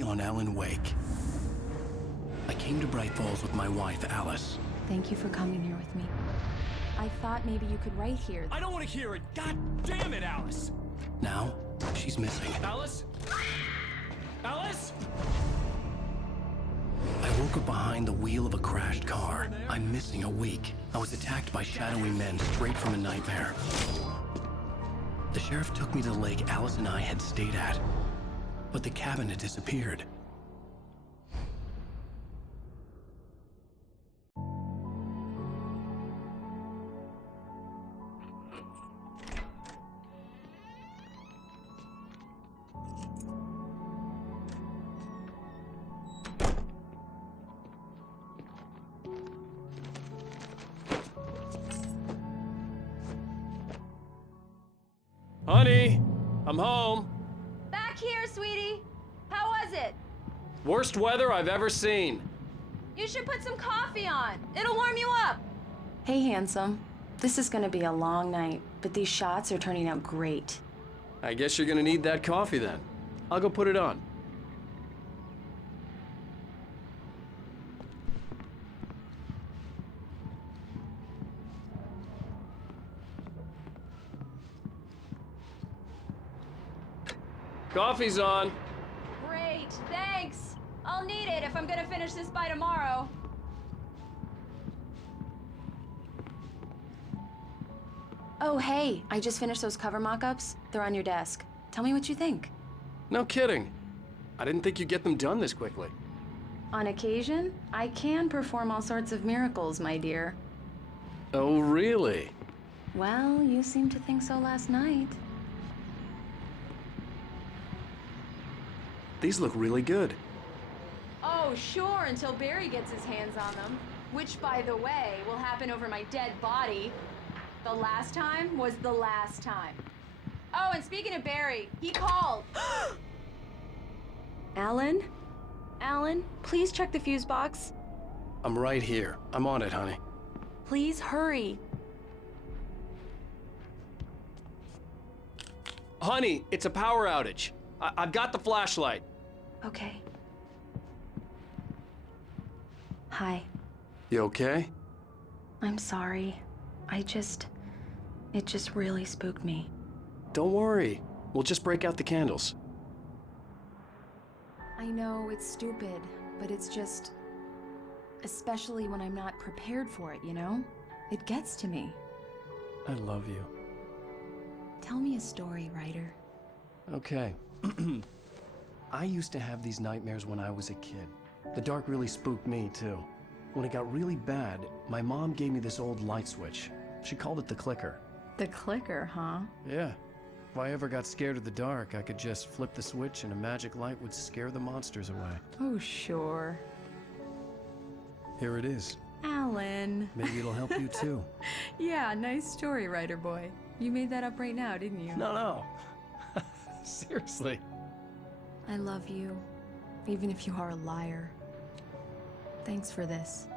On Alan Wake. I came to Bright Falls with my wife, Alice. Thank you for coming here with me. I thought maybe you could write here. I don't want to hear it! God damn it, Alice! Now, she's missing. Alice? Alice? I woke up behind the wheel of a crashed car. I'm missing a week. I was attacked by shadowy men straight from a nightmare. The sheriff took me to the lake Alice and I had stayed at, but the cabin had disappeared. Honey, I'm home. Back here, sweetie. How was it? Worst weather I've ever seen. You should put some coffee on. It'll warm you up. Hey, handsome. This is gonna be a long night, but these shots are turning out great. I guess you're gonna need that coffee then. I'll go put it on. Coffee's on. Great, thanks. I'll need it if I'm gonna finish this by tomorrow. Oh, hey, I just finished those cover mock-ups. They're on your desk. Tell me what you think. No kidding. I didn't think you'd get them done this quickly. On occasion, I can perform all sorts of miracles, my dear. Oh, really? Well, you seemed to think so last night. These look really good. Oh, sure, until Barry gets his hands on them. Which, by the way, will happen over my dead body. The last time was the last time. Oh, and speaking of Barry, he called. Alan? Alan, please check the fuse box. I'm right here. I'm on it, honey. Please hurry. Honey, it's a power outage. I've got the flashlight. Okay. Hi. You okay? I'm sorry. It just really spooked me. Don't worry. We'll just break out the candles. I know it's stupid, but it's just... especially when I'm not prepared for it, you know? It gets to me. I love you. Tell me a story, writer. Okay. I used to have these nightmares when I was a kid. The dark really spooked me, too. When it got really bad, my mom gave me this old light switch. She called it the clicker. The clicker, huh? Yeah. If I ever got scared of the dark, I could just flip the switch and a magic light would scare the monsters away. Oh, sure. Here it is. Alan. Maybe it'll help you, too. Yeah, nice story, writer boy. You made that up right now, didn't you? No. Seriously. I love you, even if you are a liar. Thanks for this.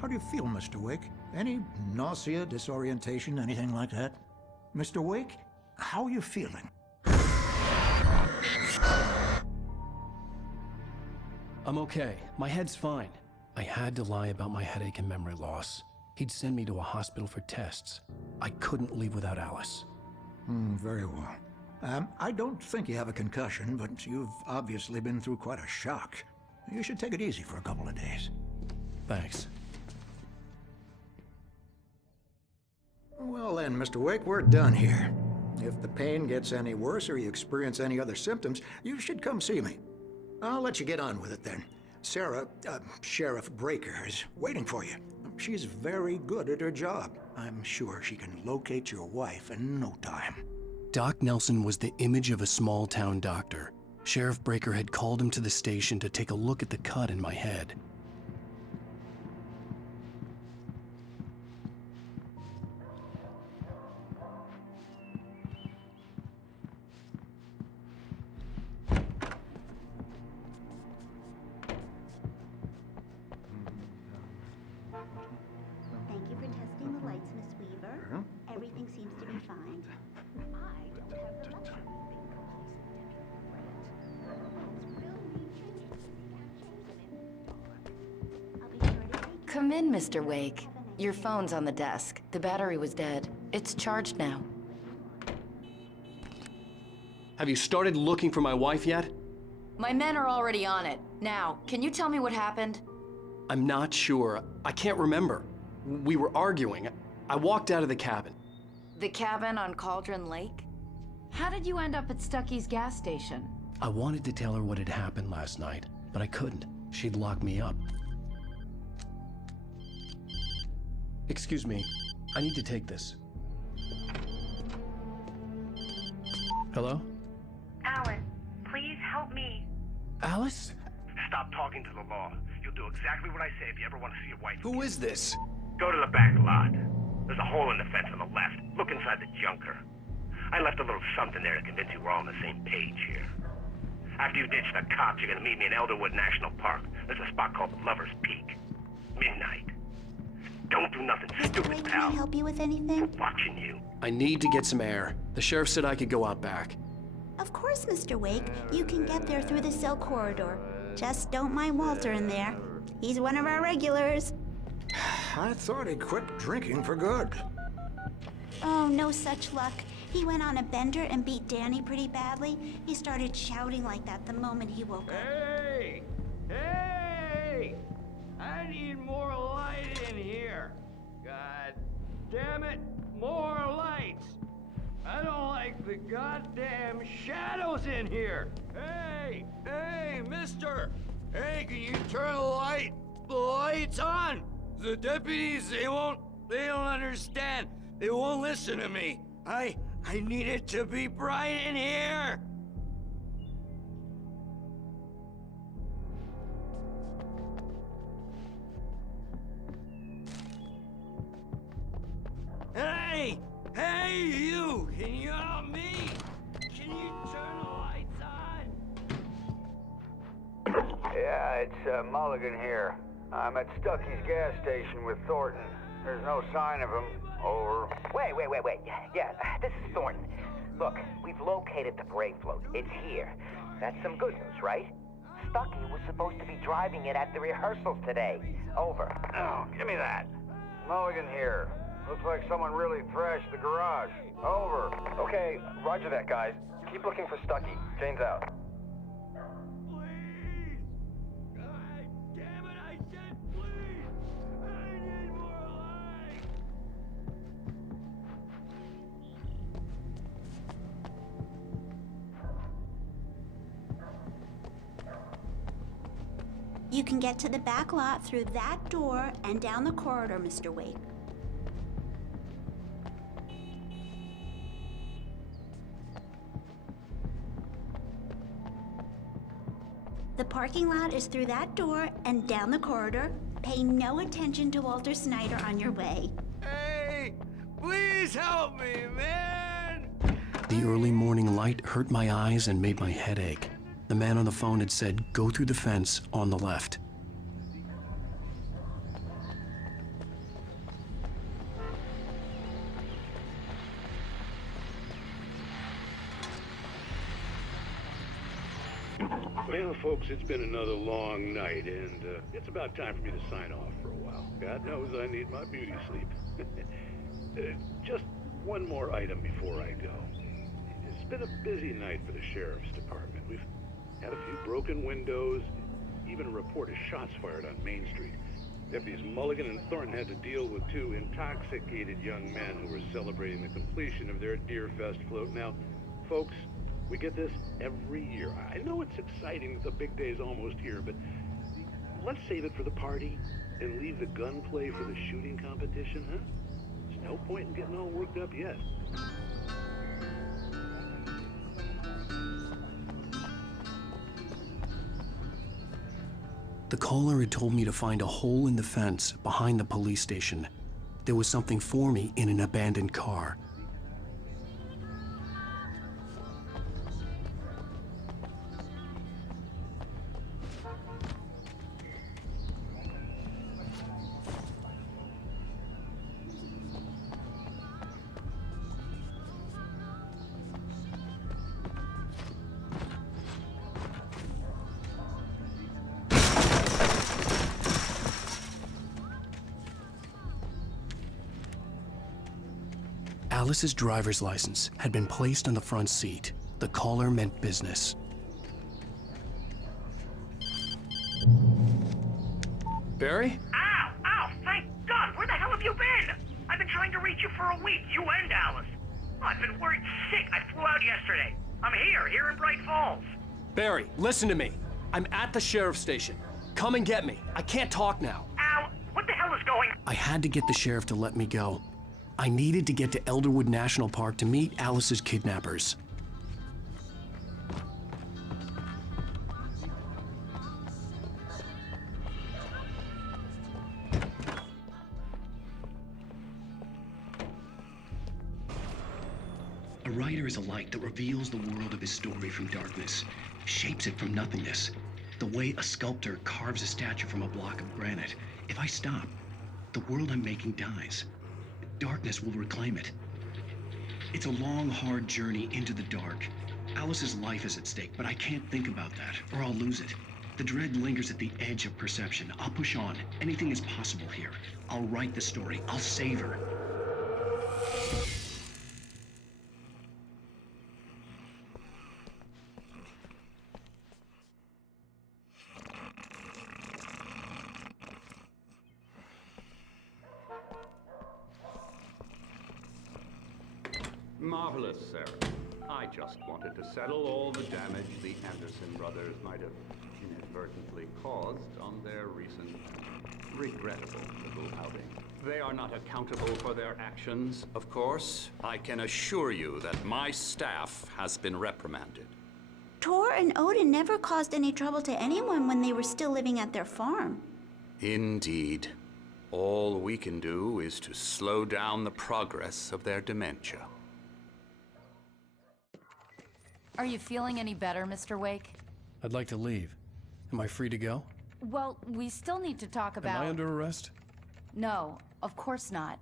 How do you feel, Mr. Wake? Any nausea, disorientation, anything like that? Mr. Wake, how are you feeling? I'm okay. My head's fine. I had to lie about my headache and memory loss. He'd send me to a hospital for tests. I couldn't leave without Alice. Very well. I don't think you have a concussion, but you've obviously been through quite a shock. You should take it easy for a couple of days. Thanks. Well then, Mr. Wake, we're done here. If the pain gets any worse or you experience any other symptoms, you should come see me. I'll let you get on with it then. Sarah, Sheriff Breaker, is waiting for you. She's very good at her job. I'm sure she can locate your wife in no time. Doc Nelson was the image of a small-town doctor. Sheriff Breaker had called him to the station to take a look at the cut in my head. Come in, Mr. Wake. Your phone's on the desk. The battery was dead. It's charged now. Have you started looking for my wife yet? My men are already on it. Now, can you tell me what happened? I'm not sure. I can't remember. We were arguing. I walked out of the cabin. The cabin on Cauldron Lake? How did you end up at Stucky's gas station? I wanted to tell her what had happened last night, but I couldn't. She'd lock me up. Excuse me. I need to take this. Hello? Alan, please help me. Alice? Stop talking to the law. You'll do exactly what I say if you ever want to see your wife. Who is this? Go to the back lot. There's a hole in the fence on the left. Look inside the junker. I left a little something there to convince you we're all on the same page here. After you ditch the cops, you're gonna meet me in Elderwood National Park. There's a spot called Lover's Peak. Midnight. Don't do nothing Mr. stupid, Wake, can pal. I help you with anything? I'm watching you. I need to get some air. The sheriff said I could go out back. Of course, Mr. Wake. You can get there through the cell corridor. Just don't mind Walter in there. He's one of our regulars. I thought he'd quit drinking for good. Oh, no such luck. He went on a bender and beat Danny pretty badly. He started shouting like that the moment he woke up. Hey! Hey! I need more light in here. God damn it, more lights. I don't like the goddamn shadows in here. Hey! Hey, mister! Hey, can you turn the lights on? The deputies, they don't understand. They won't listen to me. I need it to be bright in here. Hey! Hey, you! Can you help me? Can you turn the lights on? Yeah, it's Mulligan here. I'm at Stucky's gas station with Thornton. There's no sign of him. Over. Wait. Yeah, this is Thornton. Look, we've located the brake float. It's here. That's some good news, right? Stucky was supposed to be driving it at the rehearsals today. Over. Oh, give me that. Mulligan here. Looks like someone really thrashed the garage. Over. Okay, roger that, guys. Keep looking for Stucky. Jane's out. Please! God damn it, I said please! I need more light! You can get to the back lot through that door and down the corridor, Mr. Wake. The parking lot is through that door and down the corridor. Pay no attention to Walter Snyder on your way. Hey! Please help me, man! The early morning light hurt my eyes and made my head ache. The man on the phone had said, go through the fence on the left. Well, folks, it's been another long night, and it's about time for me to sign off for a while. God knows I need my beauty sleep. Just one more item before I go. It's been a busy night for the Sheriff's Department. We've had a few broken windows, even a report of shots fired on Main Street. Deputies Mulligan and Thornton had to deal with two intoxicated young men who were celebrating the completion of their Deer Fest float. Now, folks, we get this every year. I know it's exciting that the big day's almost here, but let's save it for the party and leave the gunplay for the shooting competition, huh? There's no point in getting all worked up yet. The caller had told me to find a hole in the fence behind the police station. There was something for me in an abandoned car. Alice's driver's license had been placed on the front seat. The caller meant business. Barry? Ow! Ow! Thank God! Where the hell have you been? I've been trying to reach you for a week, you and Alice. I've been worried sick. I flew out yesterday. I'm here in Bright Falls. Barry, listen to me. I'm at the sheriff's station. Come and get me. I can't talk now. Al, what the hell is going on? I had to get the sheriff to let me go. I needed to get to Elderwood National Park to meet Alice's kidnappers. A writer is a light that reveals the world of his story from darkness, shapes it from nothingness. The way a sculptor carves a statue from a block of granite. If I stop, the world I'm making dies. Darkness will reclaim it. It's a long, hard journey into the dark. Alice's life is at stake, but I can't think about that, or I'll lose it. The dread lingers at the edge of perception. I'll push on. Anything is possible here. I'll write the story. I'll save her. Marvelous, Sarah. I just wanted to settle all the damage the Anderson brothers might have inadvertently caused on their recent regrettable little outing. They are not accountable for their actions, of course. I can assure you that my staff has been reprimanded. Tor and Odin never caused any trouble to anyone when they were still living at their farm. Indeed. All we can do is to slow down the progress of their dementia. Are you feeling any better, Mr. Wake? I'd like to leave. Am I free to go? Well, we still need to talk about... Am I under arrest? No, of course not.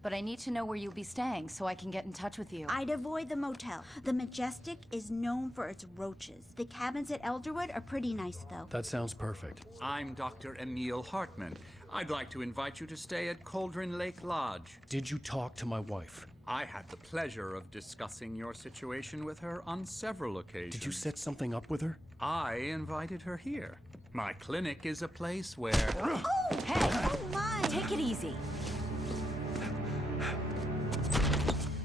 But I need to know where you'll be staying so I can get in touch with you. I'd avoid the motel. The Majestic is known for its roaches. The cabins at Elderwood are pretty nice, though. That sounds perfect. I'm Dr. Emil Hartman. I'd like to invite you to stay at Cauldron Lake Lodge. Did you talk to my wife? I had the pleasure of discussing your situation with her on several occasions. Did you set something up with her? I invited her here. My clinic is a place where... Oh! Hey! Oh, my! Take it easy.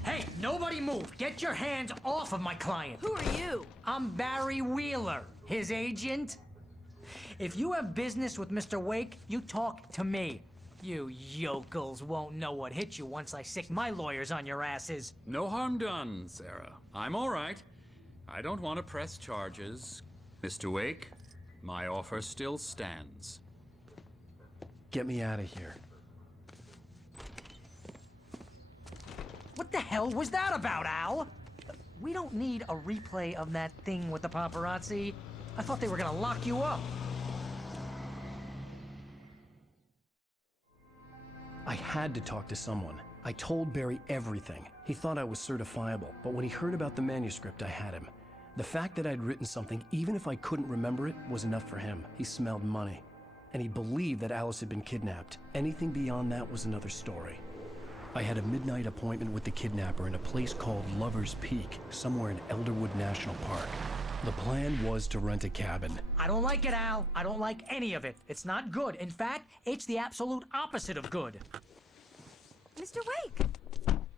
Hey, nobody move! Get your hands off of my client! Who are you? I'm Barry Wheeler, his agent. If you have business with Mr. Wake, you talk to me. You yokels won't know what hit you once I sick my lawyers on your asses. No harm done, Sarah. I'm all right. I don't want to press charges. Mr. Wake, my offer still stands. Get me out of here. What the hell was that about, Al? We don't need a replay of that thing with the paparazzi. I thought they were gonna lock you up. I had to talk to someone. I told Barry everything. He thought I was certifiable, but when he heard about the manuscript, I had him. The fact that I'd written something, even if I couldn't remember it, was enough for him. He smelled money. And he believed that Alice had been kidnapped. Anything beyond that was another story. I had a midnight appointment with the kidnapper in a place called Lover's Peak, somewhere in Elderwood National Park. The plan was to rent a cabin. I don't like it, Al. I don't like any of it. It's not good. In fact, it's the absolute opposite of good. Mr. Wake!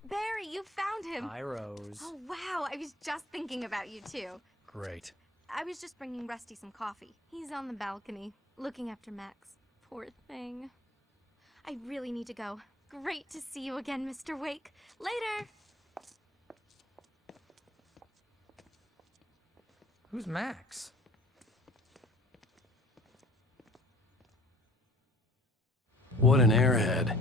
Barry, you found him! Hi, Rose. Oh, wow. I was just thinking about you, too. Great. I was just bringing Rusty some coffee. He's on the balcony, looking after Max. Poor thing. I really need to go. Great to see you again, Mr. Wake. Later! Who's Max? What an airhead.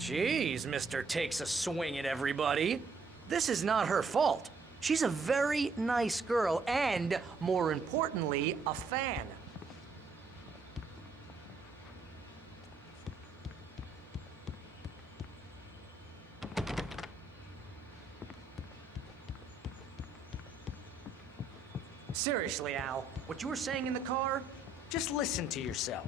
Jeez, Mr. Takes a swing at everybody. This is not her fault. She's a very nice girl and, more importantly, a fan. Seriously, Al, what you were saying in the car, just listen to yourself.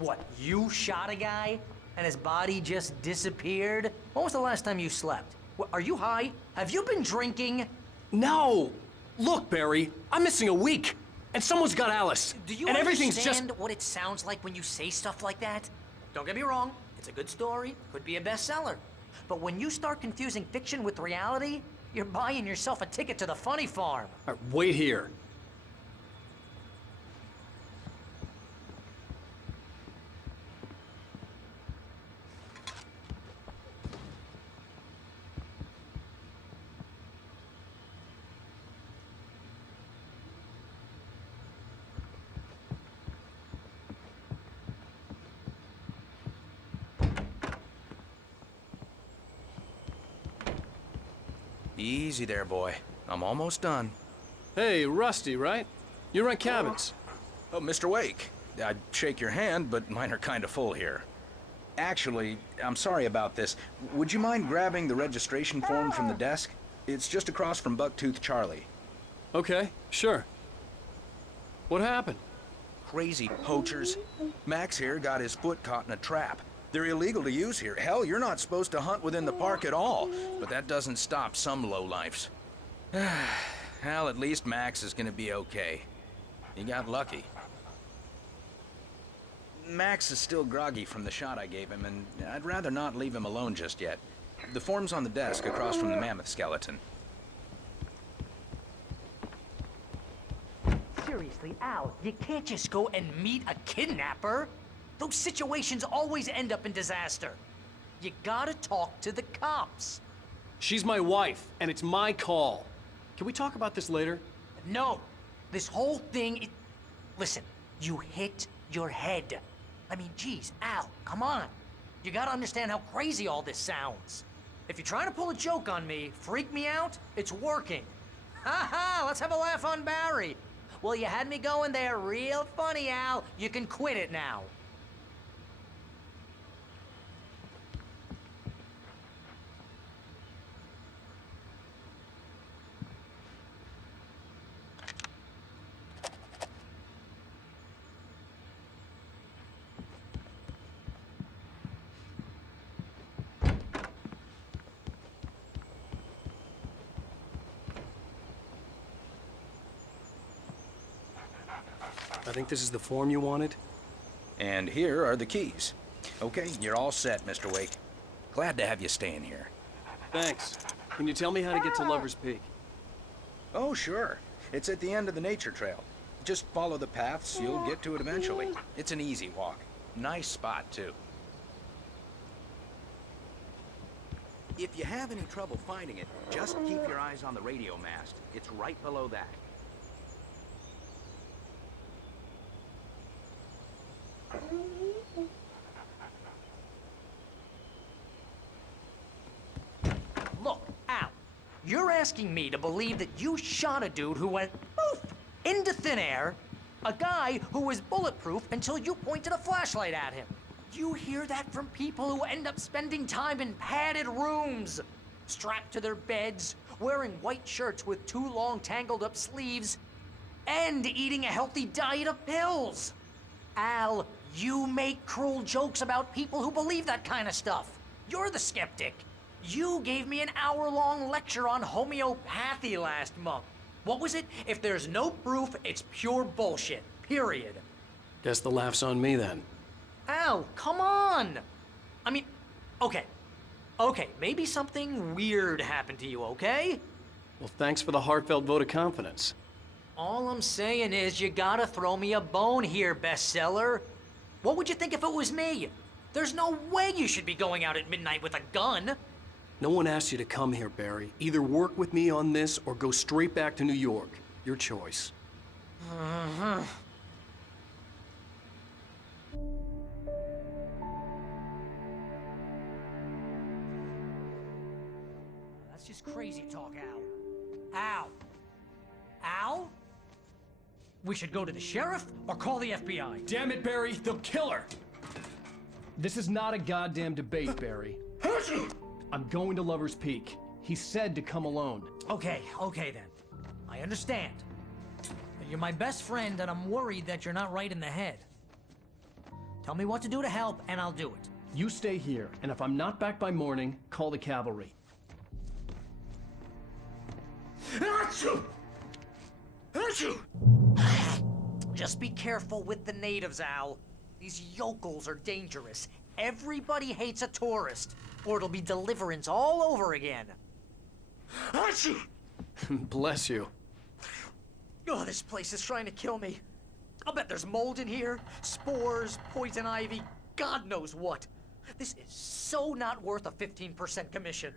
What, you shot a guy and his body just disappeared? When was the last time you slept? Are you high? Have you been drinking? No! Look, Barry, I'm missing a week. And someone's got Alice. Do you and everything's understand just... what it sounds like when you say stuff like that? Don't get me wrong, it's a good story, could be a bestseller. But when you start confusing fiction with reality, you're buying yourself a ticket to the funny farm. All right, wait here. Easy there, boy. I'm almost done. Hey, Rusty, right? You rent cabins. Oh, Mr. Wake. I'd shake your hand, but mine are kind of full here. Actually, I'm sorry about this. Would you mind grabbing the registration form from the desk? It's just across from Bucktooth Charlie. Okay, sure. What happened? Crazy poachers. Max here got his foot caught in a trap. They're illegal to use here. Hell, you're not supposed to hunt within the park at all. But that doesn't stop some lowlifes. Well, at least Max is gonna be okay. He got lucky. Max is still groggy from the shot I gave him, and I'd rather not leave him alone just yet. The form's on the desk across from the mammoth skeleton. Seriously, Al, you can't just go and meet a kidnapper. Those situations always end up in disaster. You gotta talk to the cops. She's my wife, and it's my call. Can we talk about this later? No. This whole thing, listen, you hit your head. I mean, geez, Al, come on. You gotta understand how crazy all this sounds. If you're trying to pull a joke on me, freak me out, it's working. Ha ha, let's have a laugh on Barry. Well, you had me going there real funny, Al. You can quit it now. I think this is the form you wanted. And here are the keys. Okay, you're all set, Mr. Wake. Glad to have you staying here. Thanks. Can you tell me how to get to Lover's Peak? Oh, sure. It's at the end of the nature trail. Just follow the paths, you'll get to it eventually. It's an easy walk. Nice spot, too. If you have any trouble finding it, just keep your eyes on the radio mast. It's right below that. Look, Al, you're asking me to believe that you shot a dude who went poof into thin air, a guy who was bulletproof until you pointed a flashlight at him. You hear that from people who end up spending time in padded rooms, strapped to their beds, wearing white shirts with too long tangled up sleeves, and eating a healthy diet of pills. Al, you make cruel jokes about people who believe that kind of stuff. You're the skeptic. You gave me an hour-long lecture on homeopathy last month. What was it? If there's no proof, it's pure bullshit. Period. Guess the laugh's on me then. Al, come on! I mean, okay. Okay, maybe something weird happened to you, okay? Well, thanks for the heartfelt vote of confidence. All I'm saying is you gotta throw me a bone here, bestseller. What would you think if it was me? There's no way you should be going out at midnight with a gun. No one asked you to come here, Barry. Either work with me on this or go straight back to New York. Your choice. That's just crazy talk, Al. Al? Al? We should go to the sheriff or call the FBI. Damn it, Barry, they'll kill her! This is not a goddamn debate, Barry. I'm going to Lover's Peak. He said to come alone. Okay then. I understand. You're my best friend, and I'm worried that you're not right in the head. Tell me what to do to help, and I'll do it. You stay here, and if I'm not back by morning, call the cavalry. Just be careful with the natives, Al. These yokels are dangerous. Everybody hates a tourist, or it'll be Deliverance all over again. Bless you. Oh, this place is trying to kill me. I'll bet there's mold in here, spores, poison ivy, God knows what. This is so not worth a 15% commission.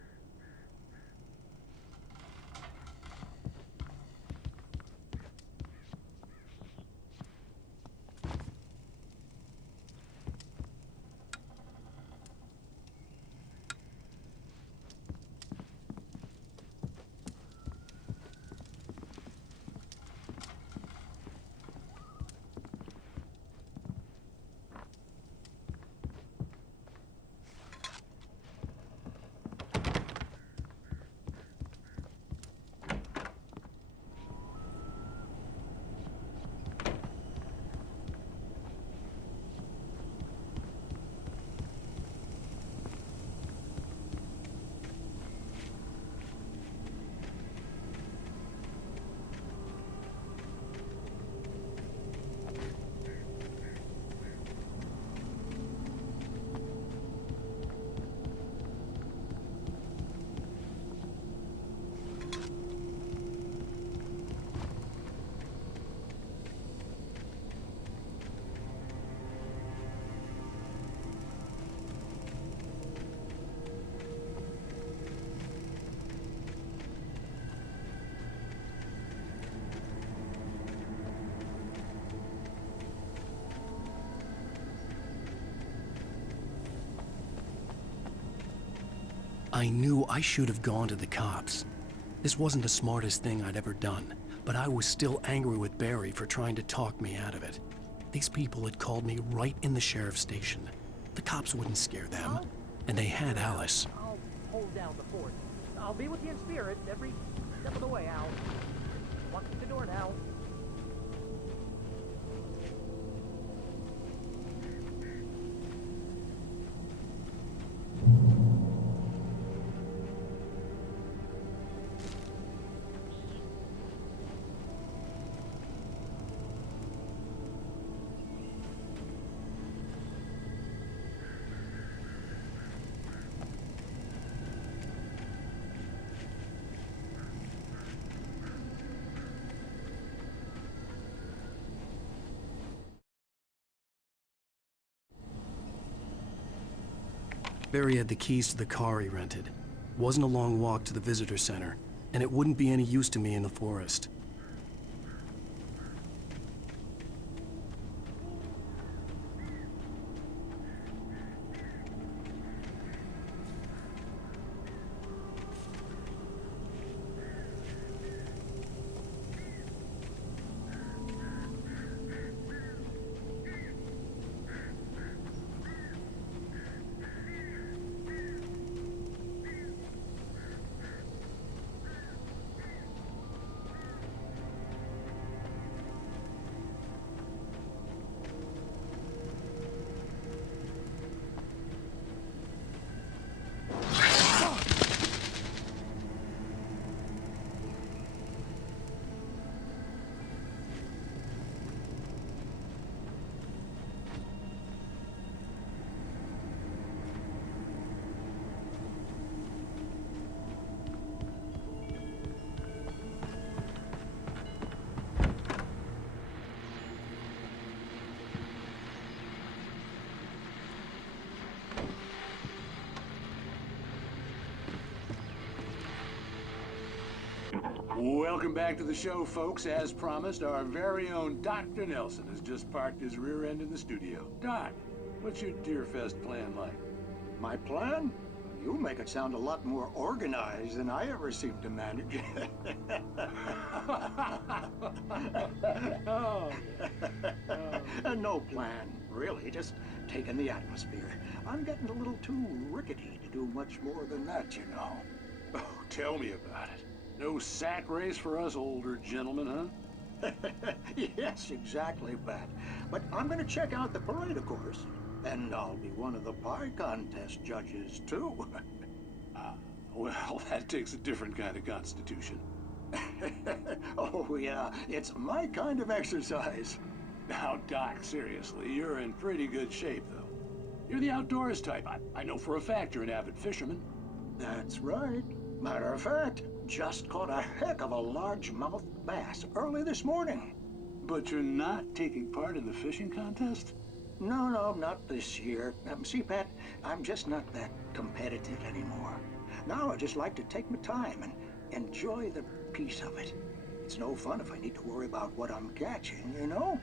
I knew I should have gone to the cops. This wasn't the smartest thing I'd ever done, but I was still angry with Barry for trying to talk me out of it. These people had called me right in the sheriff's station. The cops wouldn't scare them, and they had Alice. I'll hold down the fort. I'll be with you in spirit every step of the way, Al. Walk through the door now. Barry had the keys to the car he rented. It wasn't a long walk to the visitor center, and it wouldn't be any use to me in the forest. Welcome back to the show, folks. As promised, our very own Dr. Nelson has just parked his rear end in the studio. Doc, what's your Deerfest plan like? My plan? You make it sound a lot more organized than I ever seem to manage. No plan, really. Just taking the atmosphere. I'm getting a little too rickety to do much more than that, you know. Oh, tell me about it. No sack race for us older gentlemen, huh? Yes, exactly that. But I'm going to check out the parade, of course. And I'll be one of the pie contest judges, too. Well, that takes a different kind of constitution. Oh, yeah, it's my kind of exercise. Now, Doc, seriously, you're in pretty good shape, though. You're the outdoors type. I know for a fact you're an avid fisherman. That's right. Matter of fact, just caught a heck of a largemouth bass early this morning. But you're not taking part in the fishing contest? No, not this year. See, Pat, I'm just not that competitive anymore. Now I just like to take my time and enjoy the peace of it. It's no fun if I need to worry about what I'm catching, you know?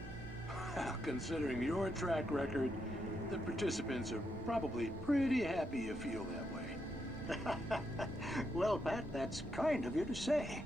Considering your track record, the participants are probably pretty happy you feel that way. Well, Pat, that's kind of you to say.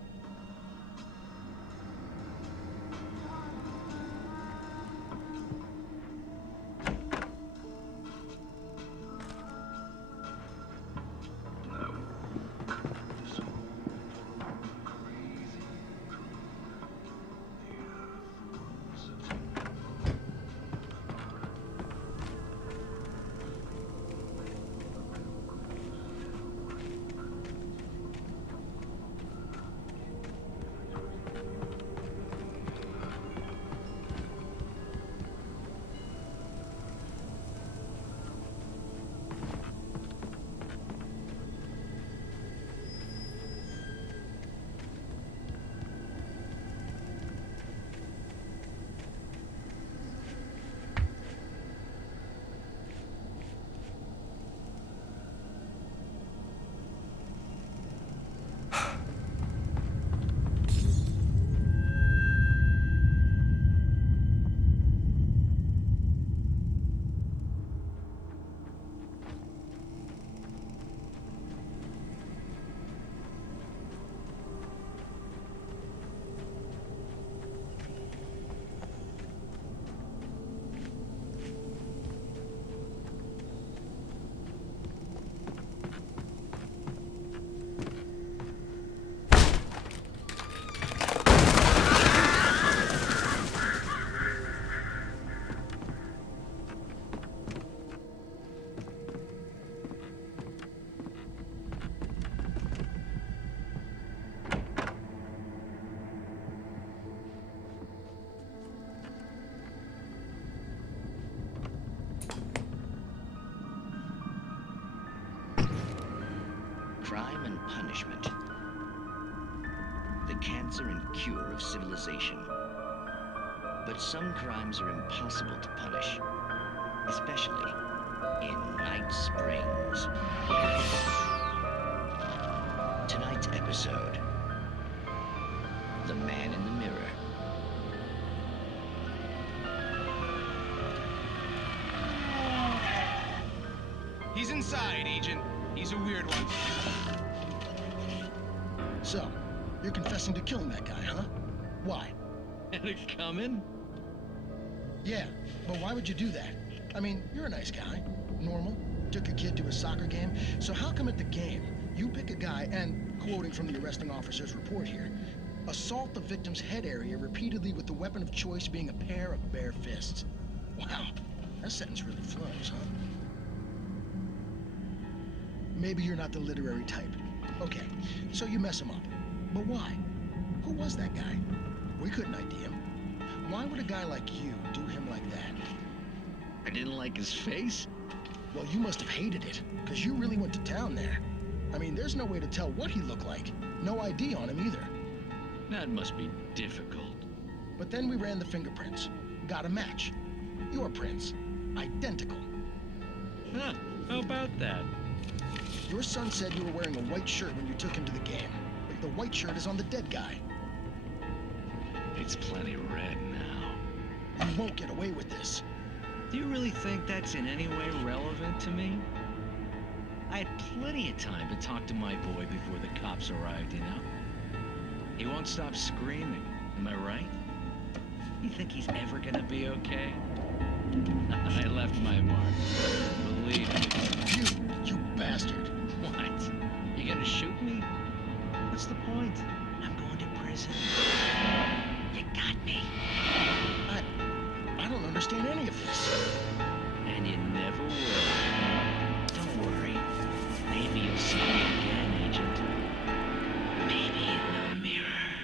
Crime and punishment. The cancer and cure of civilization. But some crimes are impossible to punish, especially in Night Springs. Tonight's episode, The Man in the Mirror. He's inside, Agent. He's a weird one. So, you're confessing to killing that guy, huh? Why? And it coming? Yeah, but why would you do that? I mean, you're a nice guy. Normal. Took a kid to a soccer game. So how come at the game, you pick a guy and, quoting from the arresting officer's report here, assault the victim's head area repeatedly with the weapon of choice being a pair of bare fists? Wow, that sentence really flows, huh? Maybe you're not the literary type. Okay, so you mess him up. But why? Who was that guy? We couldn't ID him. Why would a guy like you do him like that? I didn't like his face? Well, you must have hated it, because you really went to town there. I mean, there's no way to tell what he looked like. No ID on him either. That must be difficult. But then we ran the fingerprints. Got a match. Your prints. Identical. Huh, how about that? Your son said you were wearing a white shirt when you took him to the game. But the white shirt is on the dead guy. It's plenty red now. You won't get away with this. Do you really think that's in any way relevant to me? I had plenty of time to talk to my boy before the cops arrived, you know? He won't stop screaming, am I right? You think he's ever gonna be okay? I left my mark. Believe me. You bastard. What? You gonna shoot me? What's the point? I'm going to prison. You got me. I don't understand any of this. And you never will. Don't worry. Maybe you'll see me again, Agent. Maybe in the mirror.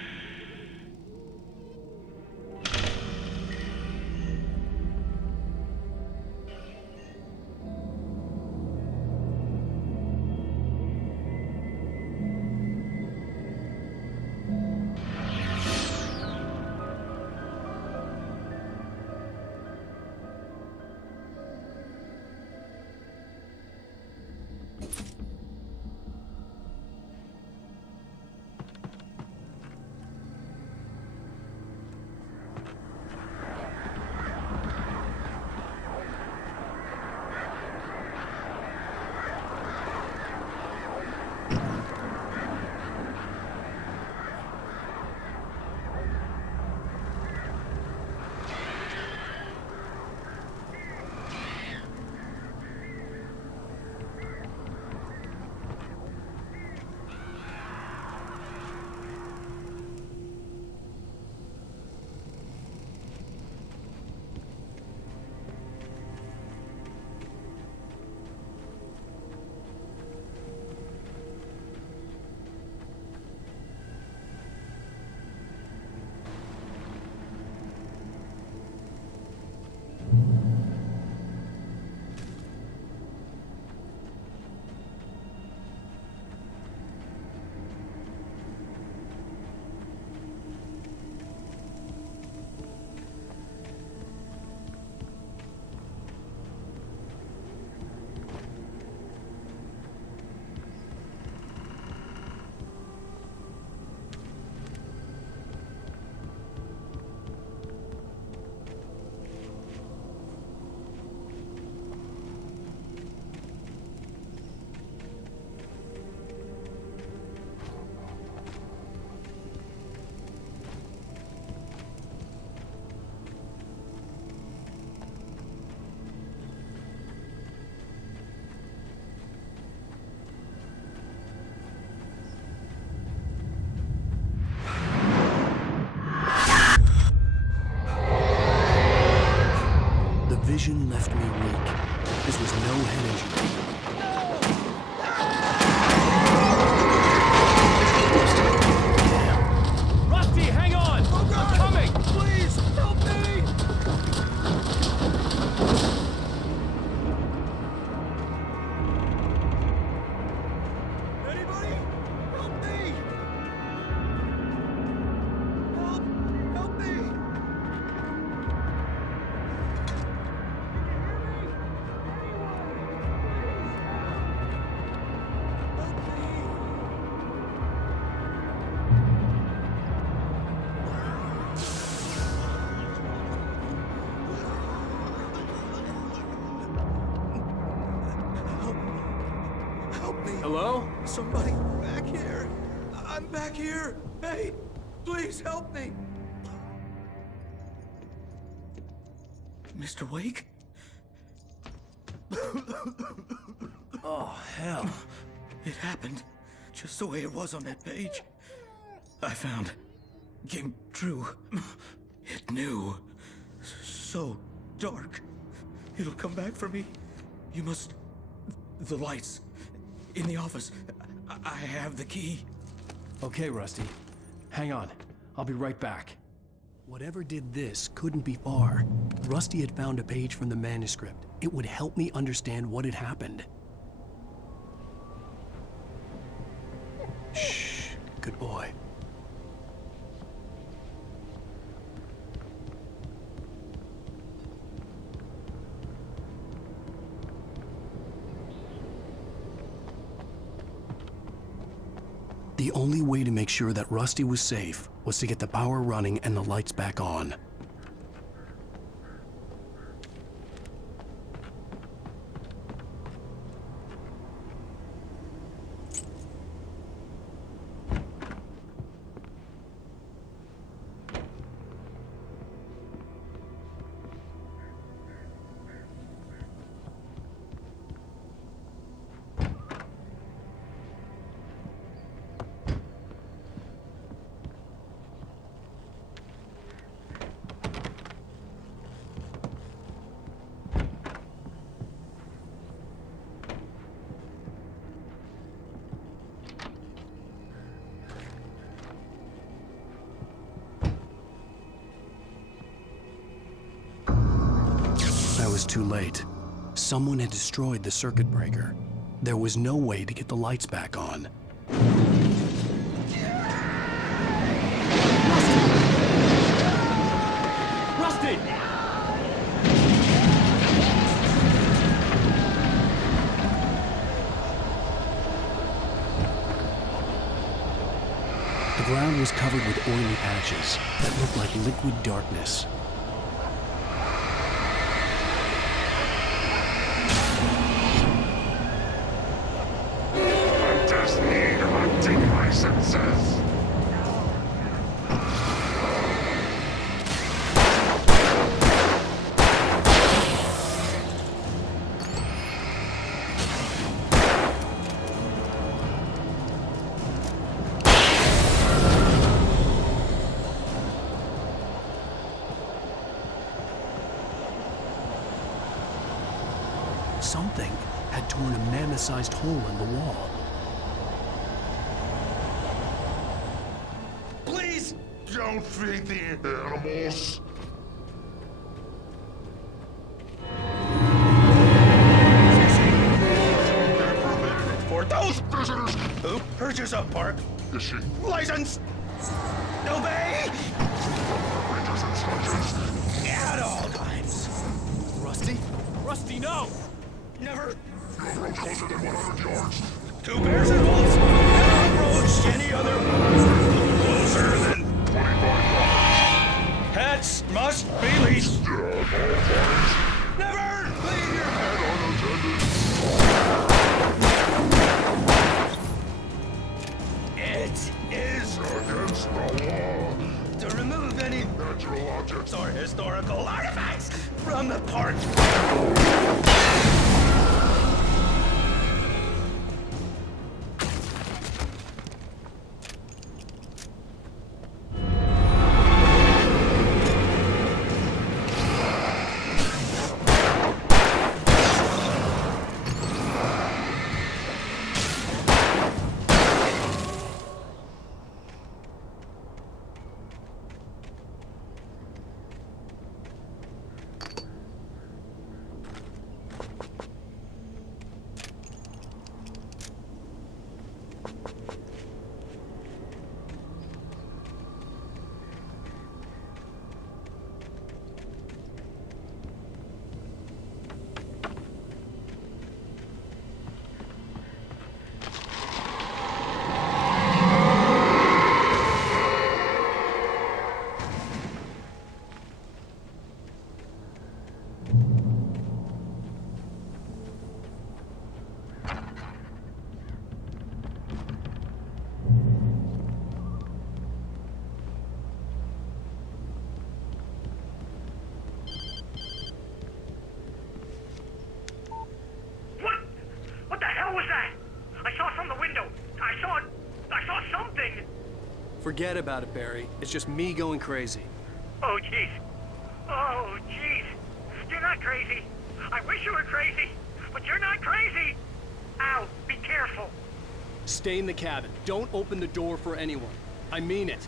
vision left me weak. This was no head injury. Rusty, hang on! I'm coming! Please, help me! Anybody? Help me! Help me! Help me! Hello? Somebody back here! I'm back here! Hey, please help me! Mr. Wake? Oh, hell. It happened just the way it was on that page. I found. Came true. It knew. So dark. It'll come back for me. You must... The lights. In the office. I have the key. Okay, Rusty. Hang on. I'll be right back. Whatever did this couldn't be far. Rusty had found a page from the manuscript. It would help me understand what had happened. Shh. Good boy. The only way to make sure that Rusty was safe was to get the power running and the lights back on. I was too late. Someone had destroyed the circuit breaker. There was no way to get the lights back on. Rusty! The ground was covered with oily patches that looked like liquid darkness. Senses. Something had torn a mammoth-sized hole in the wall. Don't feed the animals. For those visitors who purchase a park license, obey Rangers instructions at all times. Rusty? Rusty, no! Never. You approach closer than 100 yards. Two bears and wolves never approached any other closer than 25 yards. Pets must be leashed. Never leave your pet unattended. It is against the law to remove any natural objects or historical artifacts from the park. Forget about it, Barry. It's just me going crazy. Oh, jeez. Oh, jeez. You're not crazy. I wish you were crazy, but you're not crazy. Ow, be careful. Stay in the cabin. Don't open the door for anyone. I mean it.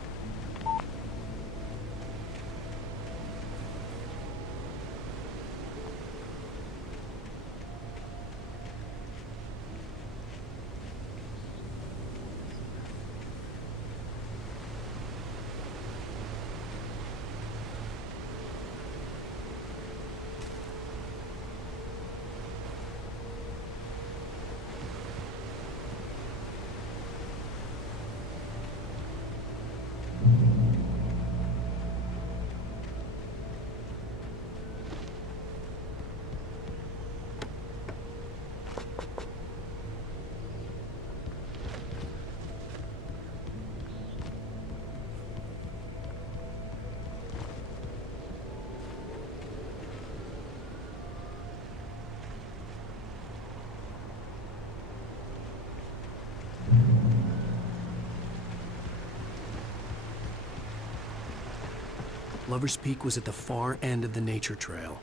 Lover's Peak was at the far end of the nature trail.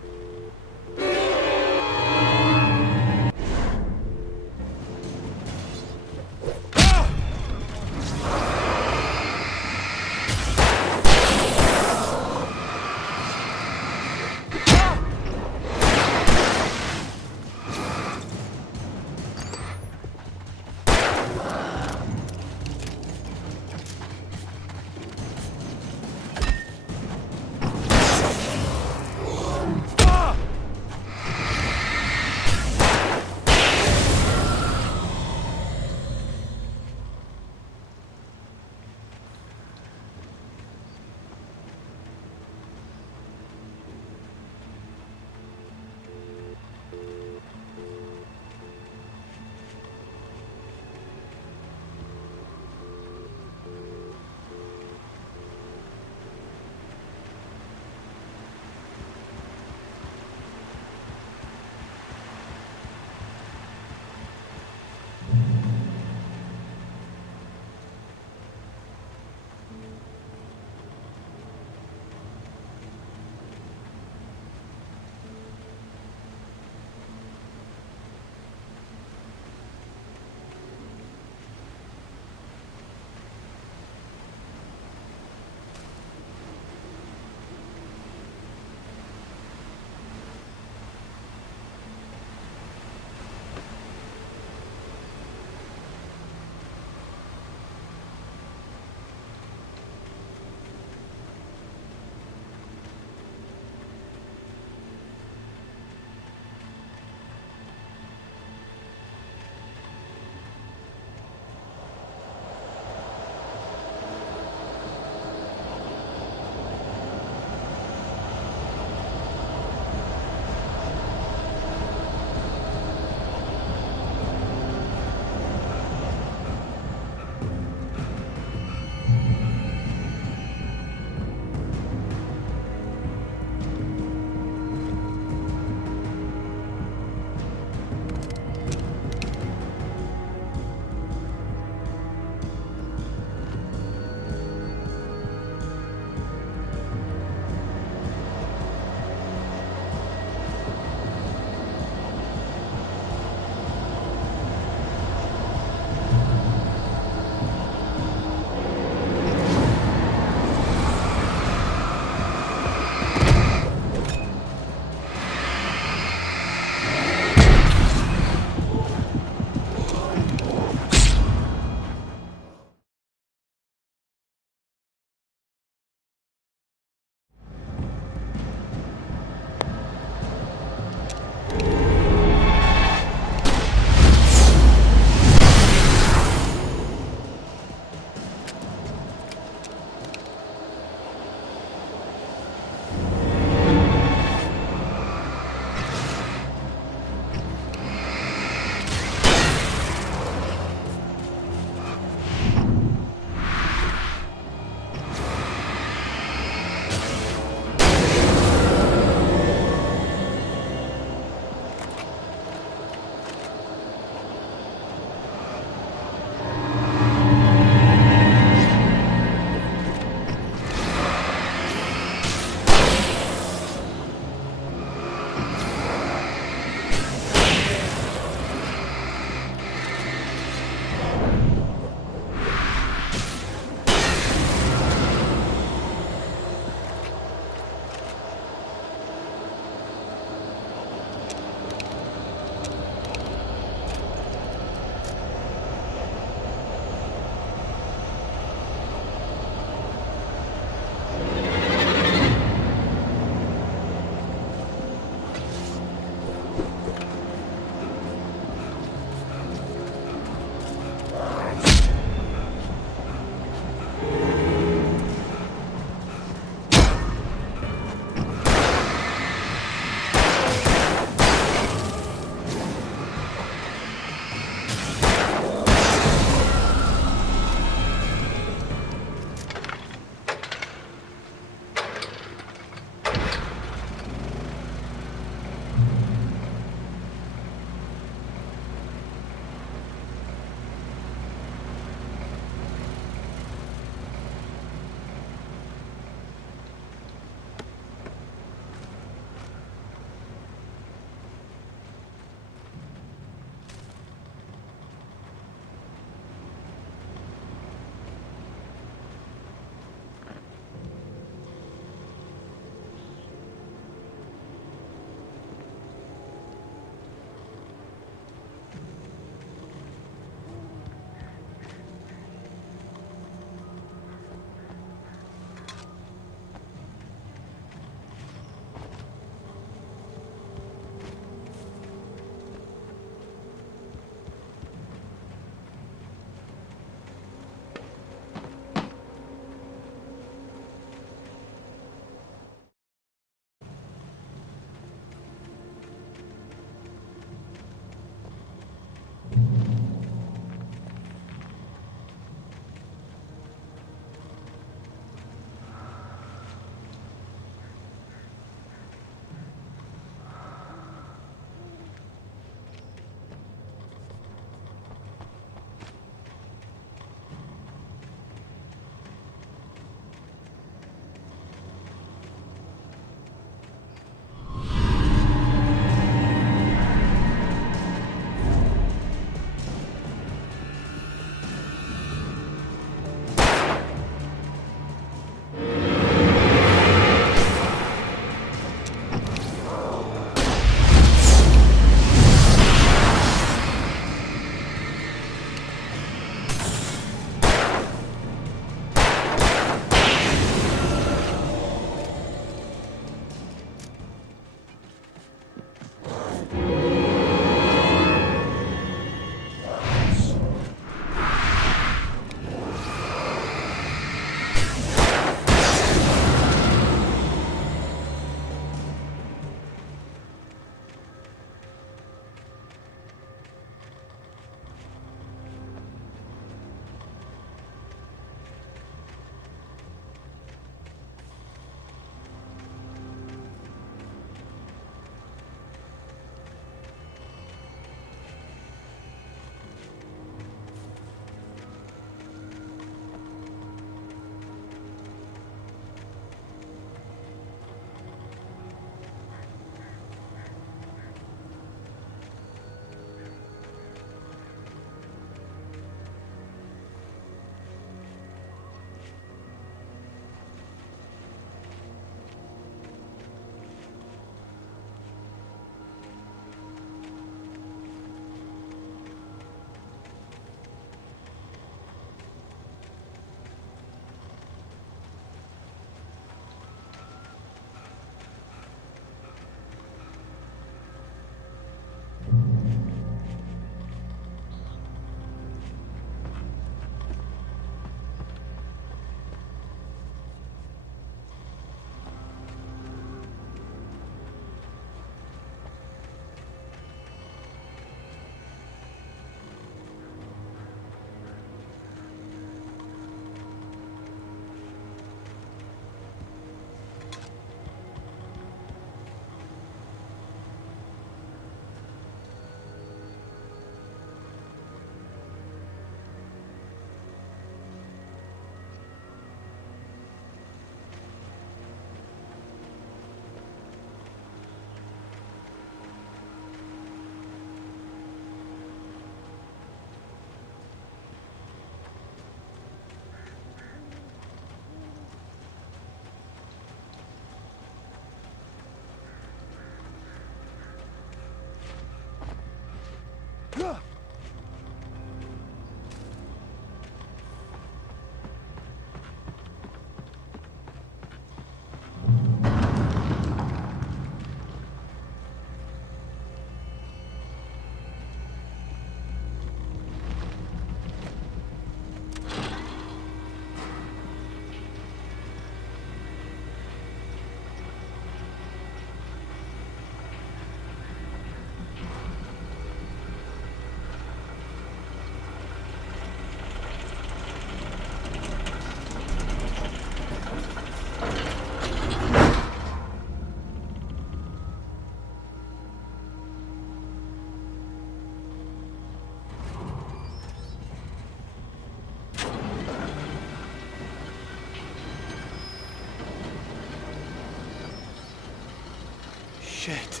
Shit.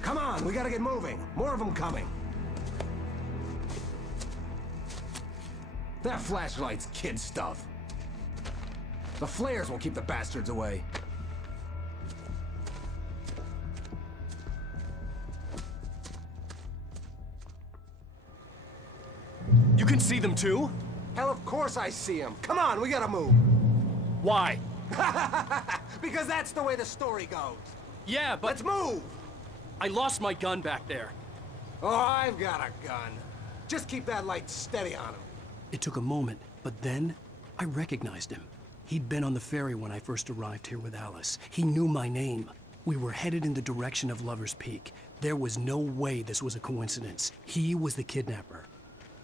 Come on, we gotta get moving. More of them coming. That flashlight's kid stuff. The flares will keep the bastards away. You can see them too? Hell, of course I see them. Come on, we gotta move. Why? Because that's the way the story goes. Yeah, but... Let's move! I lost my gun back there. Oh, I've got a gun. Just keep that light steady on him. It took a moment, but then I recognized him. He'd been on the ferry when I first arrived here with Alice. He knew my name. We were headed in the direction of Lover's Peak. There was no way this was a coincidence. He was the kidnapper.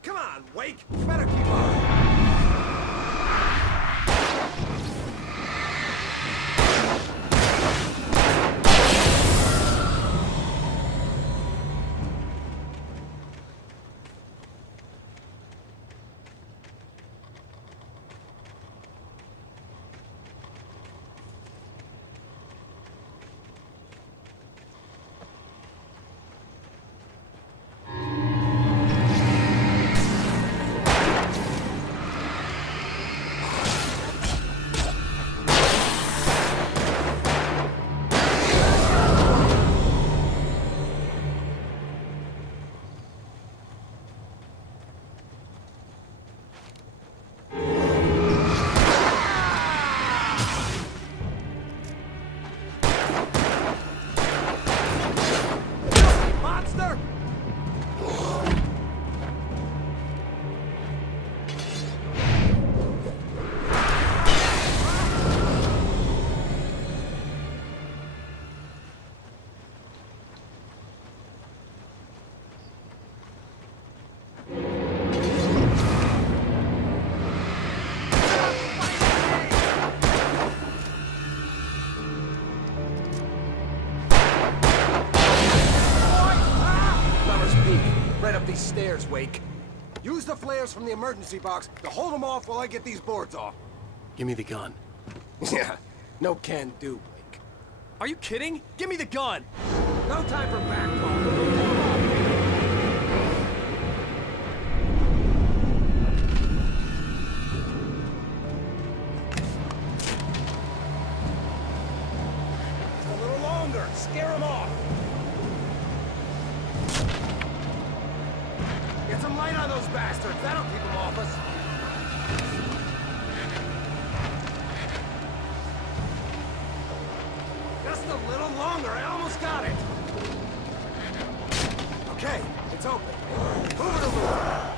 Come on, Wake! You better keep on! Right up these stairs, Wake. Use the flares from the emergency box to hold them off while I get these boards off. Give me the gun. Yeah, no can do, Wake. Are you kidding? Give me the gun! No time for back talk. Scare them off! Get some light on those bastards. That'll keep them off us. Just a little longer. I almost got it. Okay, it's open. Move it along.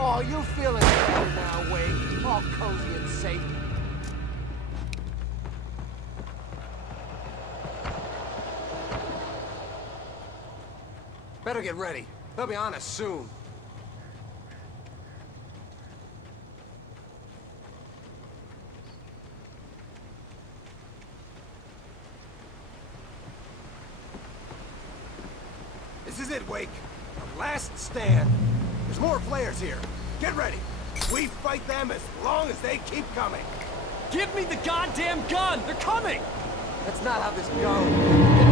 Oh, you feeling better now, Wade? All cozy and safe. Better get ready. They'll be on us soon. This is it, Wake. The last stand. There's more flares here. Get ready. We fight them as long as they keep coming. Give me the goddamn gun! They're coming! That's not how this goes.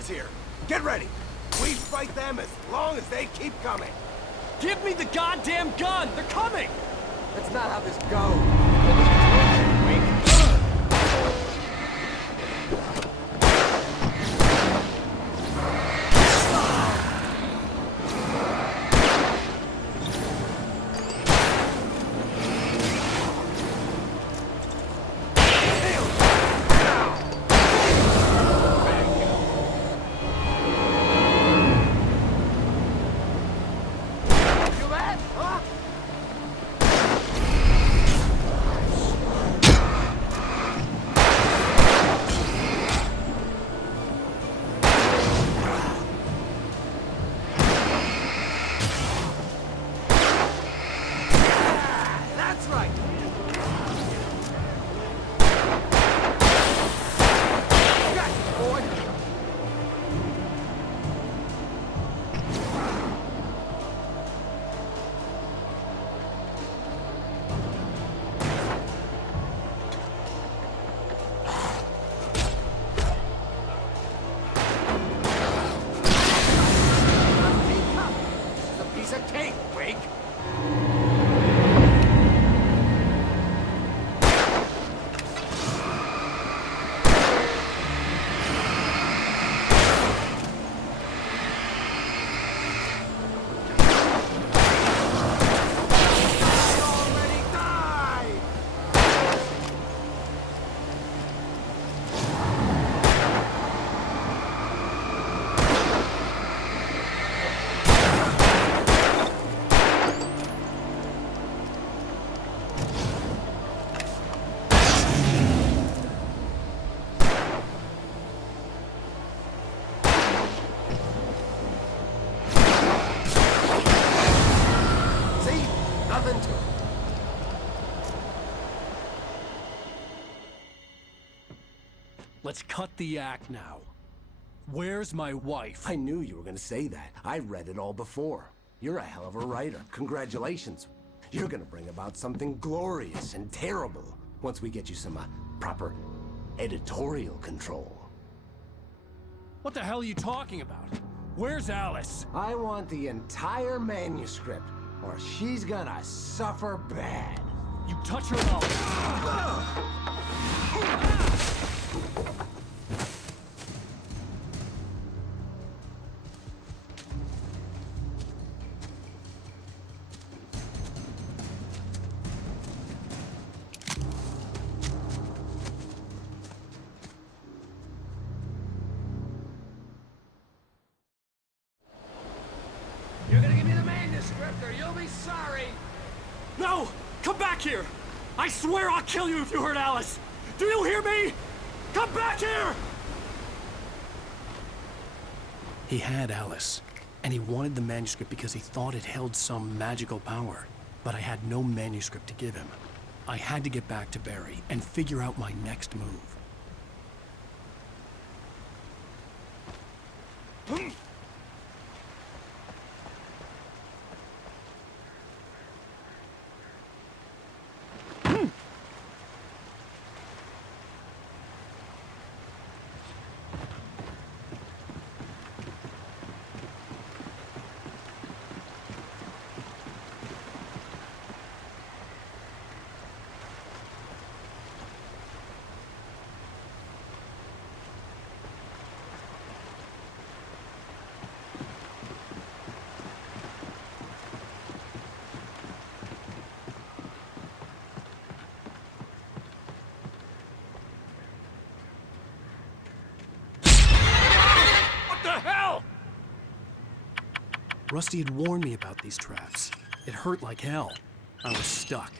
players here. Get ready. We fight them as long as they keep coming. Give me the goddamn gun! They're coming! That's not how this goes. Let's cut the act now. Where's my wife? I knew you were gonna say that. I read it all before. You're a hell of a writer. Congratulations. You're gonna bring about something glorious and terrible once we get you some proper editorial control. What the hell are you talking about? Where's Alice? I want the entire manuscript, or she's gonna suffer bad. You touch her mouth. You're gonna give me the manuscript or you'll be sorry. No! Come back here! I swear I'll kill you if you hurt Alice! Do you hear me? Come back here! He had Alice, and he wanted the manuscript because he thought it held some magical power. But I had no manuscript to give him. I had to get back to Barry and figure out my next move. Rusty had warned me about these traps. It hurt like hell. I was stuck.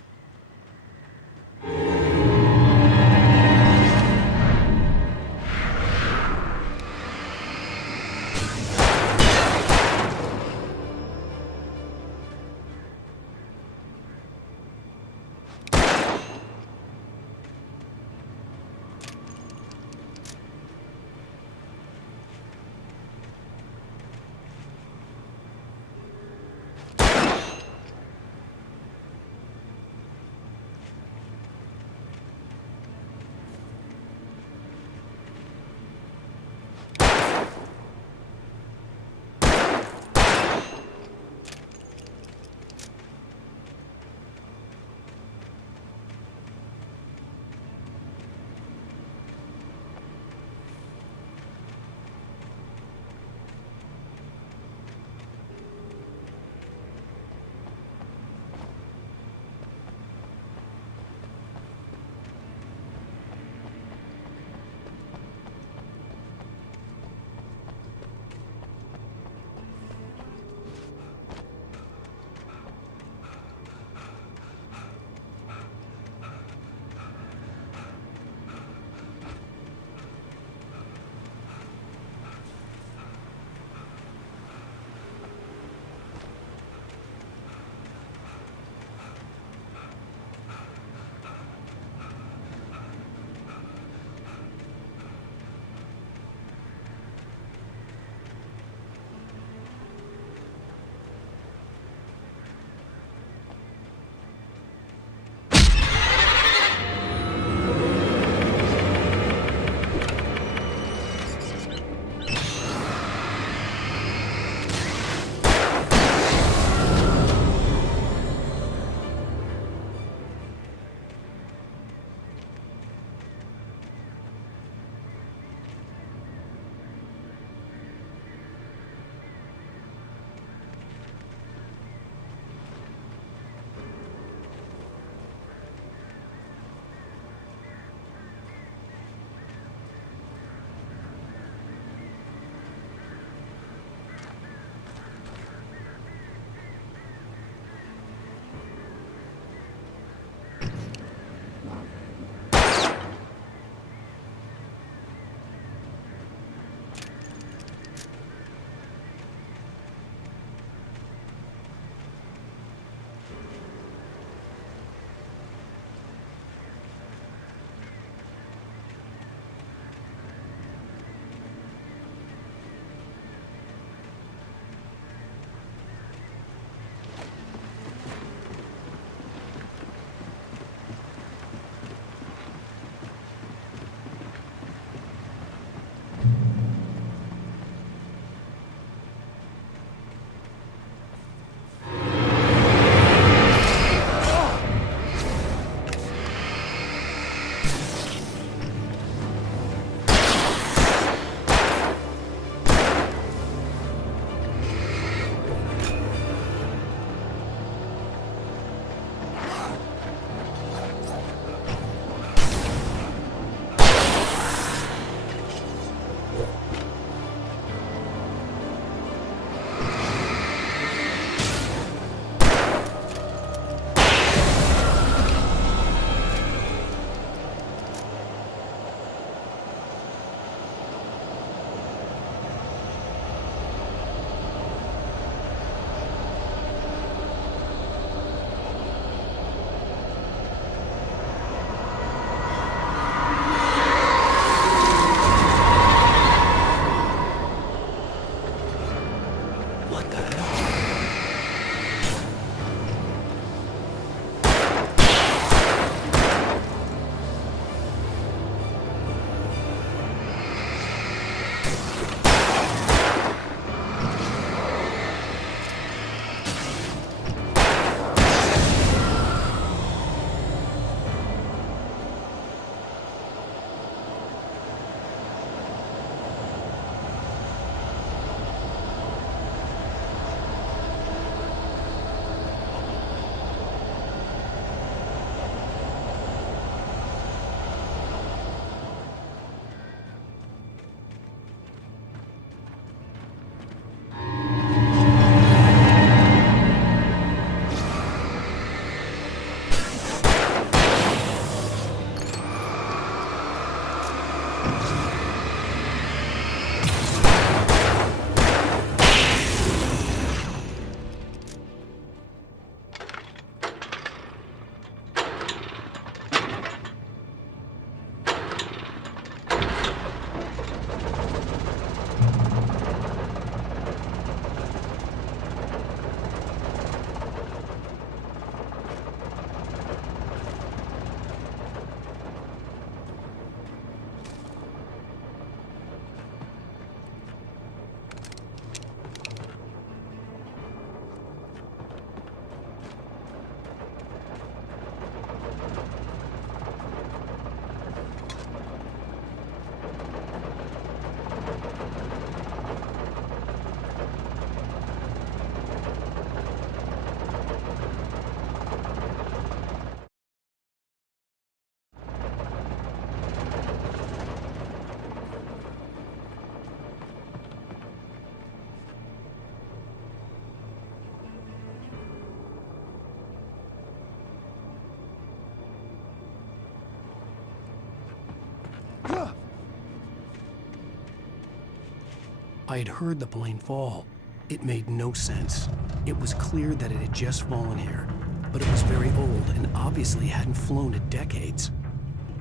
I had heard the plane fall. It made no sense. It was clear that it had just fallen here, but it was very old and obviously hadn't flown in decades.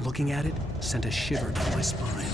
Looking at it sent a shiver down my spine.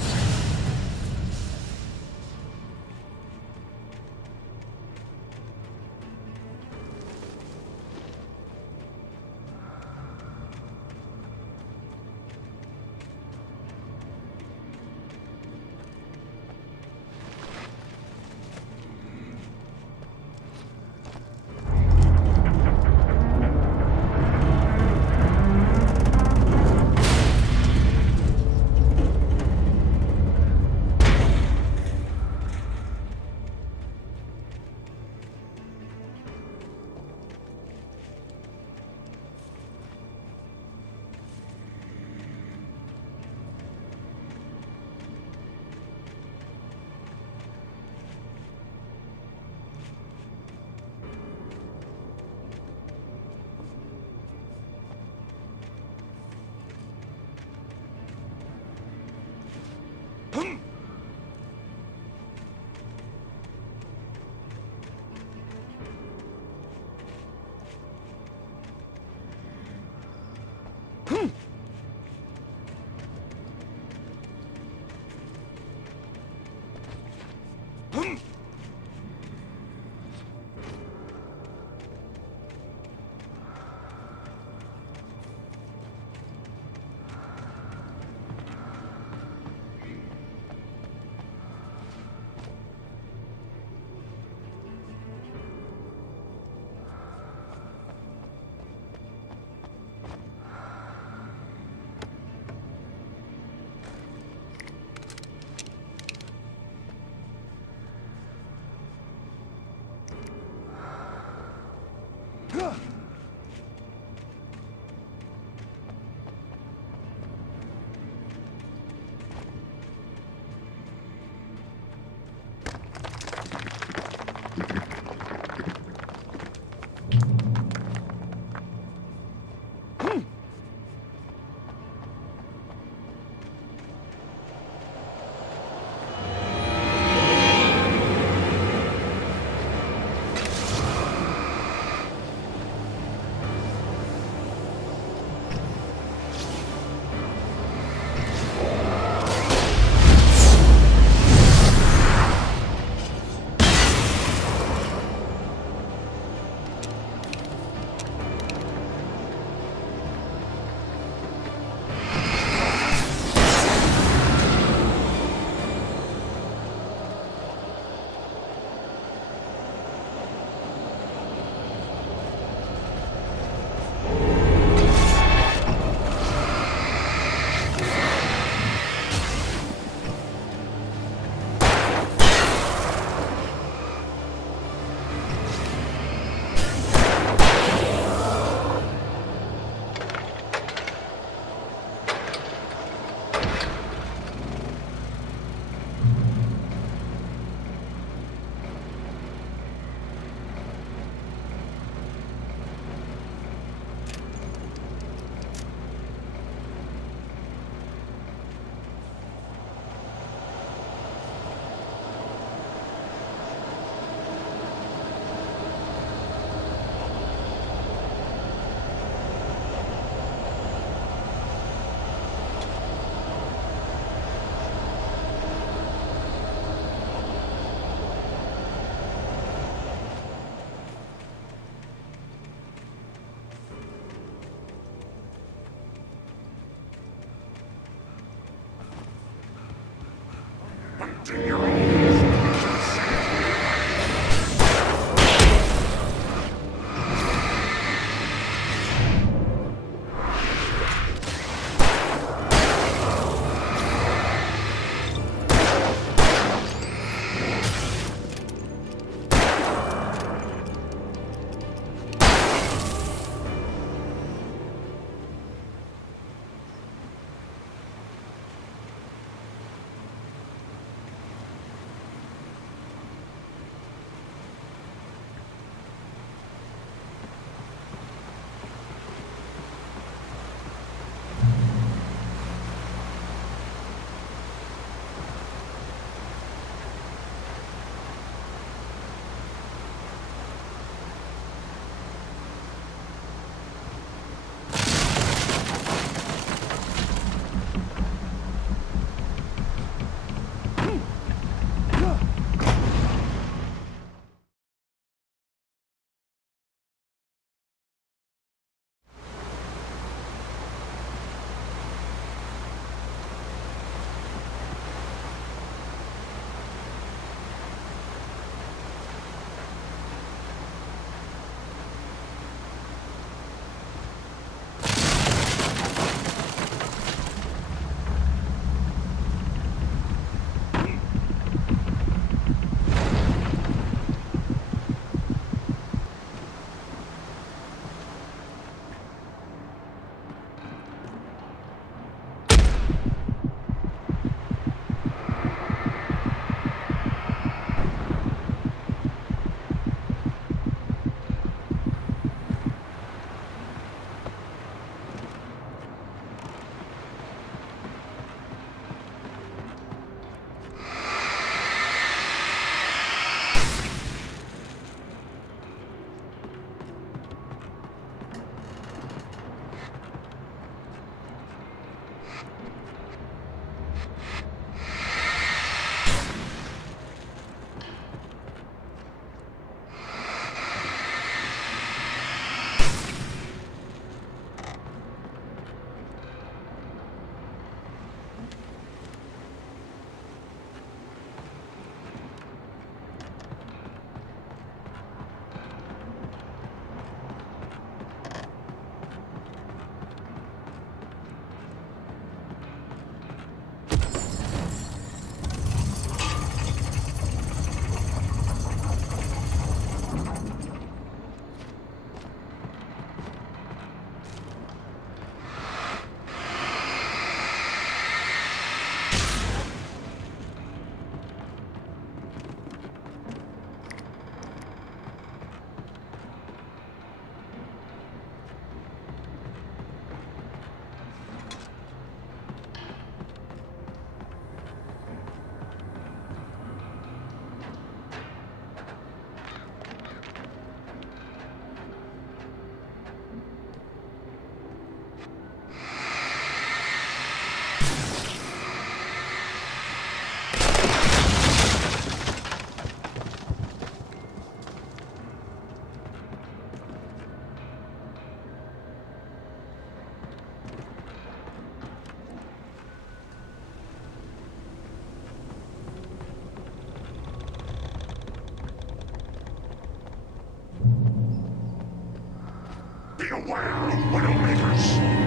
Be aware of Widowmakers!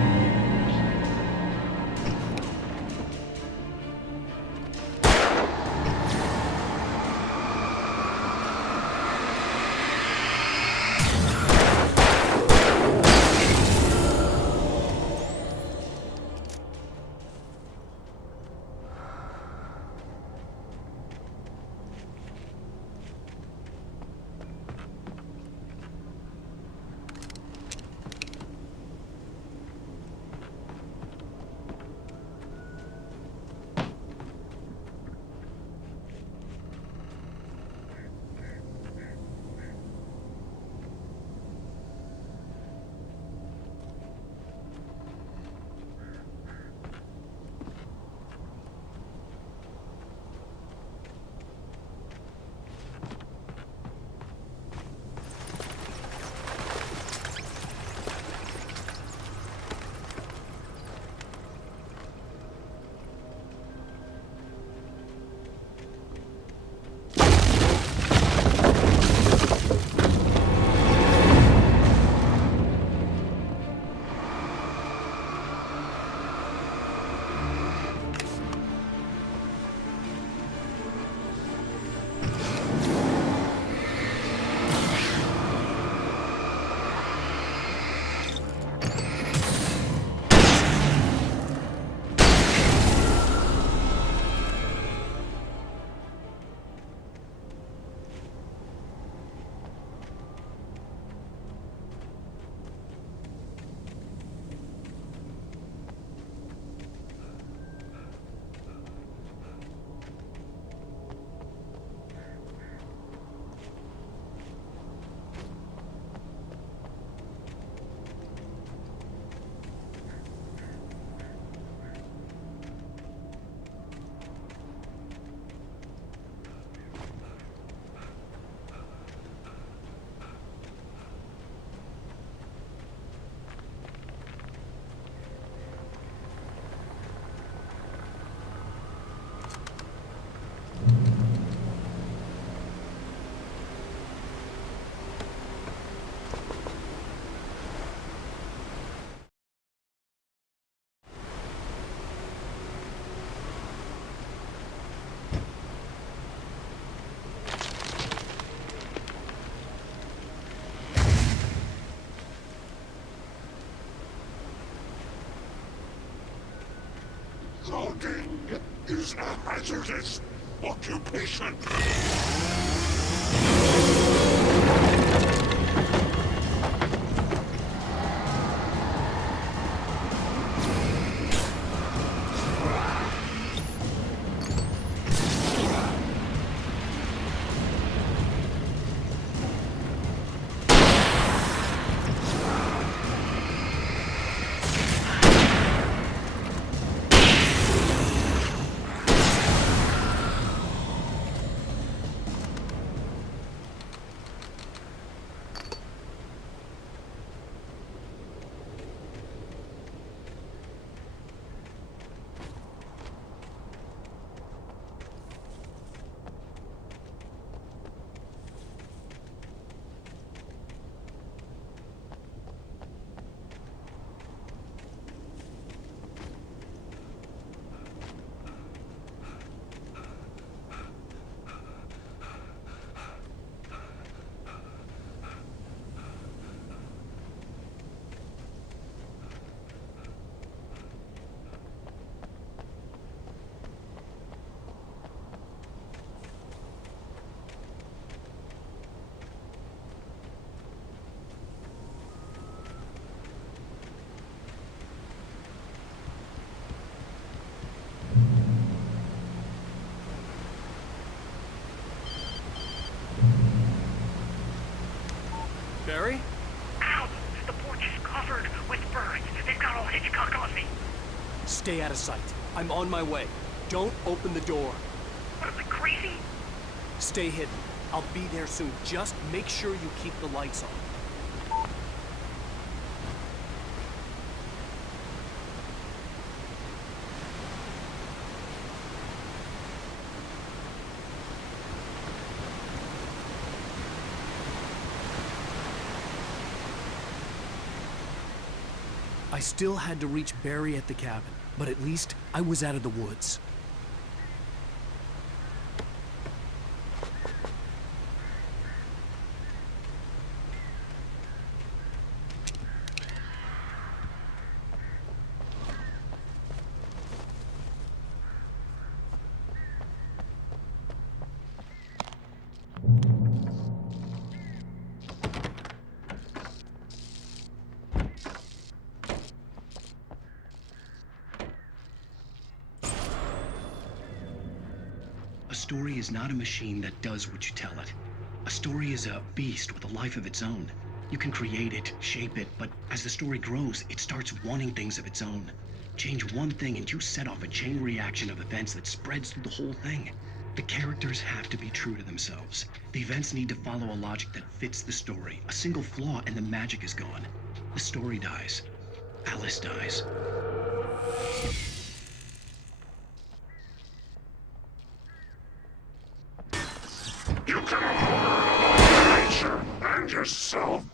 Logging is a hazardous occupation. Barry? Ow! The porch is covered with birds. They've got all Hitchcock on me. Stay out of sight. I'm on my way. Don't open the door. What, am I crazy? Stay hidden. I'll be there soon. Just make sure you keep the lights on. I still had to reach Barry at the cabin, but at least I was out of the woods. A story is not a machine that does what you tell it. A story is a beast with a life of its own. You can create it, shape it, but as the story grows, it starts wanting things of its own. Change one thing and you set off a chain reaction of events that spreads through the whole thing. The characters have to be true to themselves. The events need to follow a logic that fits the story. A single flaw and the magic is gone. The story dies. Alice dies. You can horror nature and yourself.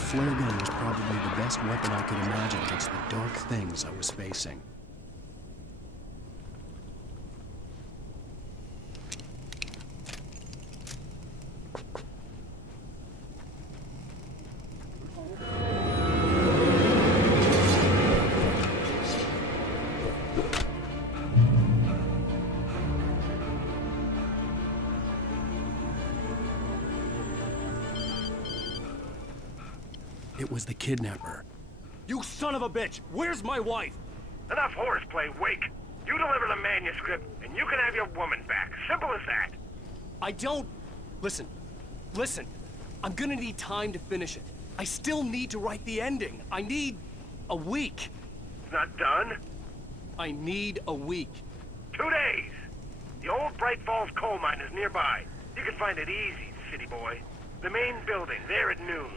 flare gun was probably the best weapon I could imagine against the dark things I was facing. It was the kidnapper. You son of a bitch! Where's my wife? Enough horseplay, Wake. You deliver the manuscript, and you can have your woman back. Simple as that. I don't... Listen. I'm gonna need time to finish it. I still need to write the ending. I need a week. It's not done? I need a week. 2 days. The old Bright Falls coal mine is nearby. You can find it easy, city boy. The main building, there at noon.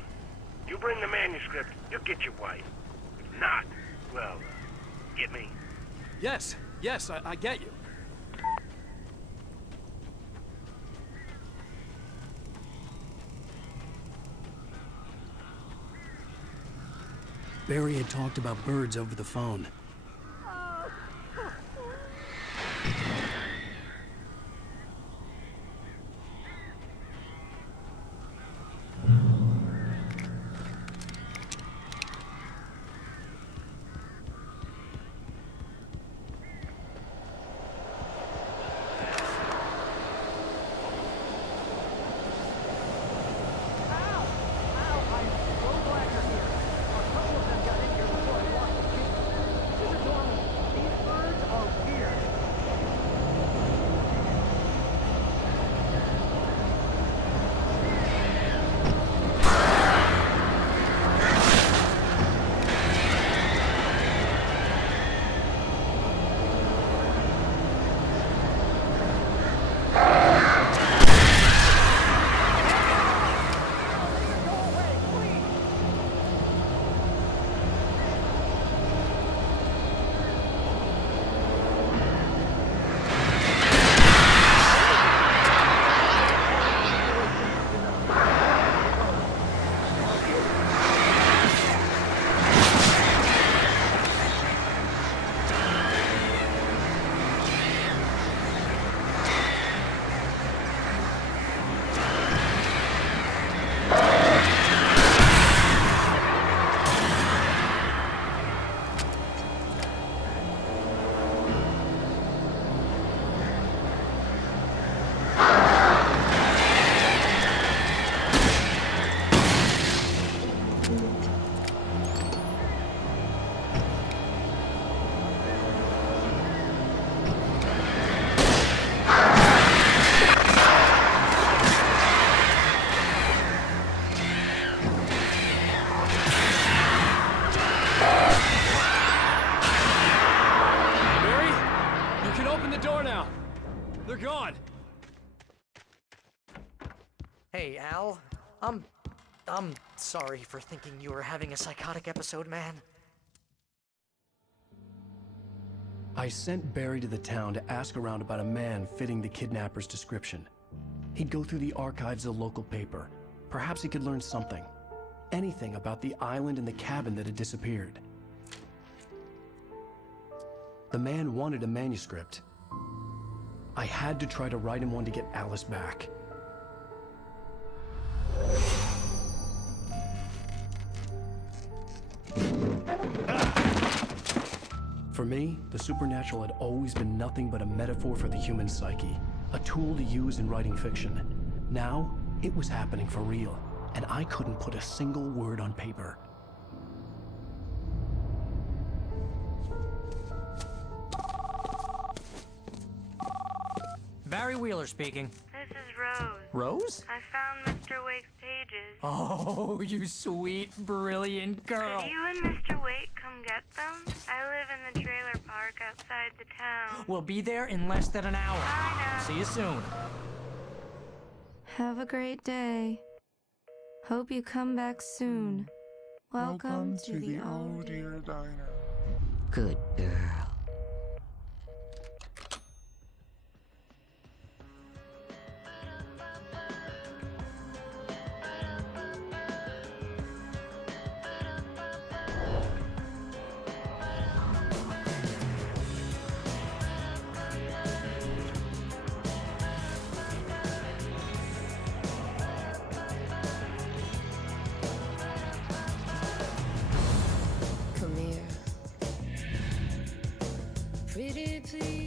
You bring the manuscript, you'll get your wife. If not, well, get me? Yes, I get you. Barry had talked about birds over the phone. Hey, Al. I'm sorry for thinking you were having a psychotic episode, man. I sent Barry to the town to ask around about a man fitting the kidnapper's description. He'd go through the archives of the local paper. Perhaps he could learn something. Anything about the island and the cabin that had disappeared. The man wanted a manuscript. I had to try to write him one to get Alice back. For me, the supernatural had always been nothing but a metaphor for the human psyche, a tool to use in writing fiction. Now, it was happening for real, and I couldn't put a single word on paper. Barry Wheeler speaking. This is Rose. Rose? I found Mr. Wake's pages. Oh, you sweet, brilliant girl. Could you and Mr. Wake come get them? I live in the trailer park outside the town. We'll be there in less than an hour. Bye now. See you soon. Have a great day. Hope you come back soon. Welcome to the Oh Dear Diner. Good girl. to you.